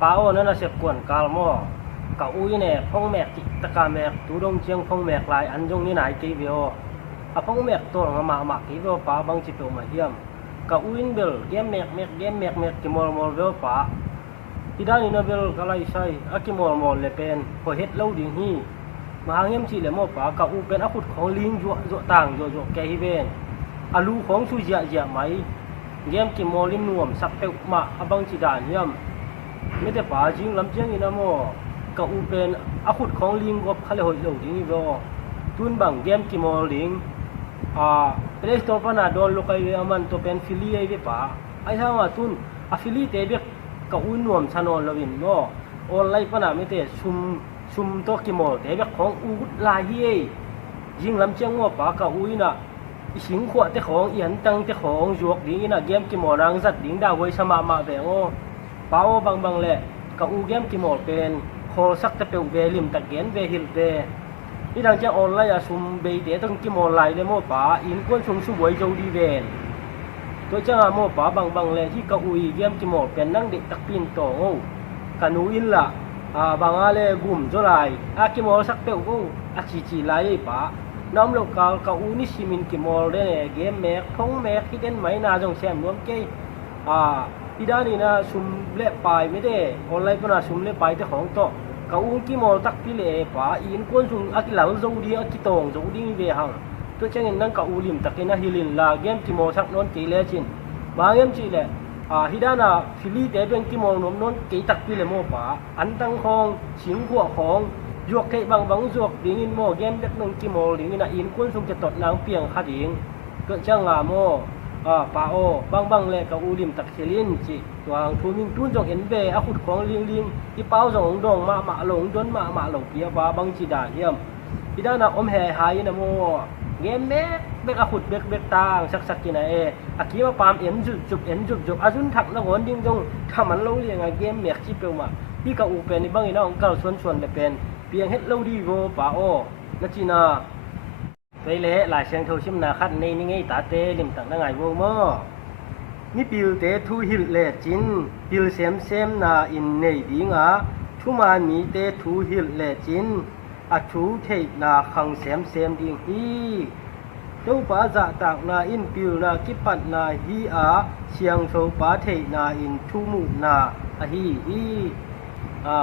pao na sep kuan kalmo ka ui ne phong mek ta ka mek tu dong chiang phong mek lai an jong ni nai ti vio a phong mek to ma ma ki vio pa bang chi to ma hiam ka uin bel game mek ki mol vio pa tidani na bel kalai sai akimol le pen ho het lo ding hi mahangem chi le mo pa ka u pen akut khong ling jo tang jo ke hi ven alu khong su ja mai game ki molim nuam sak pe ma abang chi dan hiam me te pa jing lam chiang ina mo ka u pen akut khong ling gop khale hoi lo ding vo tun bang game ki mol ding Play Store pa na don lokay aman to pen fili ay pa ay ha nga tun affiliate be ka unuam sanon lawin no online pa na mi te sum to ki mol te be khong u la hi jing lam chiang mo pa ka uina ising khwa te khong ian tang te khong juak ding ina game ki mol rang zat ding da wei sama ma be ngo pao bang le ka u game ki mol pen khol sak te pe ve lim ta gen ve hil veนี่ทางจะออนไลน์ซุ่มเบย์เตะต้องกิมออนไลน์เลยโม่ป๋าอินก้นซุ่มวยโจดีเวนตัวจ้าโม่ป๋าบางเลยที่กะอุยเยี่ยมกิมอเป็นนั่งเด็กตักปีนโตงูกันนูอินละบางอะไรกลุ่มโจไลกิมอสักเปลงูจีไลป๋าน้ำโลกาลกะอุนิชิมินกิมอเลยเกมแม็กพงแม็กที่เด่นไหมนาจงแซมรวมเกย์ที่ด้านนี้นะซุ่มเล่ไปไม่ได้ออนไลน์ก็น่าซุ่มเล่ไปแต่ของโตka ung ki mol tak pi le pa in kon sung akilaw zo di akitong zo ding ve hang to changin nang ka ulim takina hilin la game ki mo sak non ki le chin ba game chi le hidana fili te ben ki mo nom non ki tak pi le mo pa an tang khong sing khwa khong yok ke bang jok ding in mo game dak nong ki mo ding ina in kon sung ke tot nang piang kha ding to changa mo pa o bang le ka ulim tak selin chi tuang thu ming tun jong en be akut khong ling i pao jong dong ma long don ma long pia ba bang chi da hiam idana om he hai na mo game me bek akut bek tang sak kina aki ma pam en jup ajun thak na gon ding jong thaman lo liang a game mek chi pe ma pi ka u pen ni bang ina ong kal suan le pen piang het lo di go pa o na chi naไปเละหลายเชียงโทชิมนาคัดในนี่ไงตาเตลิมตังนั่งไงวงม่อนี่ปิวเตทูฮิลเลจินปิวเซมนาอินในดิงทุมามีเตทูฮิลเลจินทูเทนาขังเซมดิงฮีเจ้าป้าจะตากนาอินปิวนากิปัดนาฮีเชียงโทป้าเทนาอินทูมุนาฮี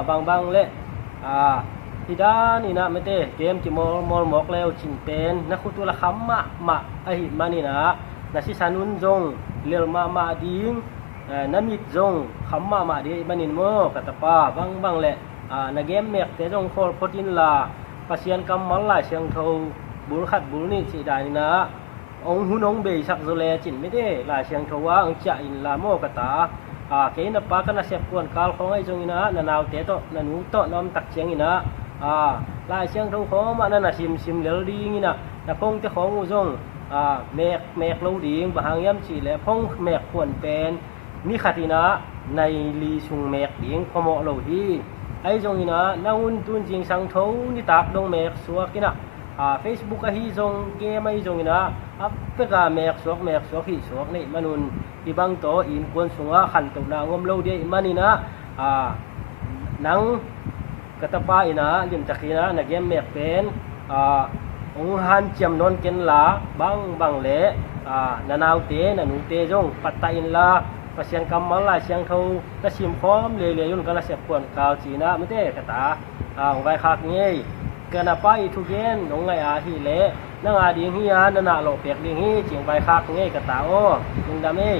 บางเละที่ด้านนี่นะไม่เต้เกมจิมอลหมอกแล้วจินเป็นนักขุดตัวละคำมามานี่นะนักสิสานุนจงเลี้ยวมาดิ้งน้ำมิดจงคำมาดีมันนินโมกัตป้าบางแหละนักเกมเมกเตจงโคลพอดินลาปัสยันกำมัลลาเชียงเทาบุรุขัดบุรุนี่สิได้นี่นะองหุนองเบยสักโซเลจินไม่ได้ลาเชียงเทว่าองจ่าอินลาโมกตาเกณฑ์นับปากันนะเสียบกวนกาลของไอ้จงอินะนาวเตโตนันุโตน้อมตักเชียงอินะลายเชียงทงของมันนั่นน่ะชิมเหลวดีงี้นะแต่พงเจ้าของงูจงแมกเราดีบางย้ำจีและพงแมกควรเป็นมีขัดินะในลีชุงแมกดิงพอเหมาะเราดีไอ้จงนี่นะน่าอุ่นตุนจริงสังเทานี่ตักดงแมกสวกกินะFacebook ก็ฮีจงเกมไอ้จงนี่นะเพื่อการแมกสวกฮีสวกนี่มันอุ่นอีบางโตอินควรสูงขันตุนางมเราดีมันนี่นะนังกตป้าอินะลิมตะกีนะนักเกมเมกเป็นองหันเจียมนนเกนลาบางเละนานาวเตนันุเตจงปัตตาอินลาประเสียงกำมังลาเชียงเทากระชิมพร้อมเลยยุ่นกันละเสียบกวนกาวจีนะไม่ได้กระตาไว้คักงี้เกินป้าอีทุกเย็นลงไงฮีเละนั่งดีฮีนานาโลเปียกดีฮีจิงไว้คักงี้กระตาโอ้ลุงดำเอ้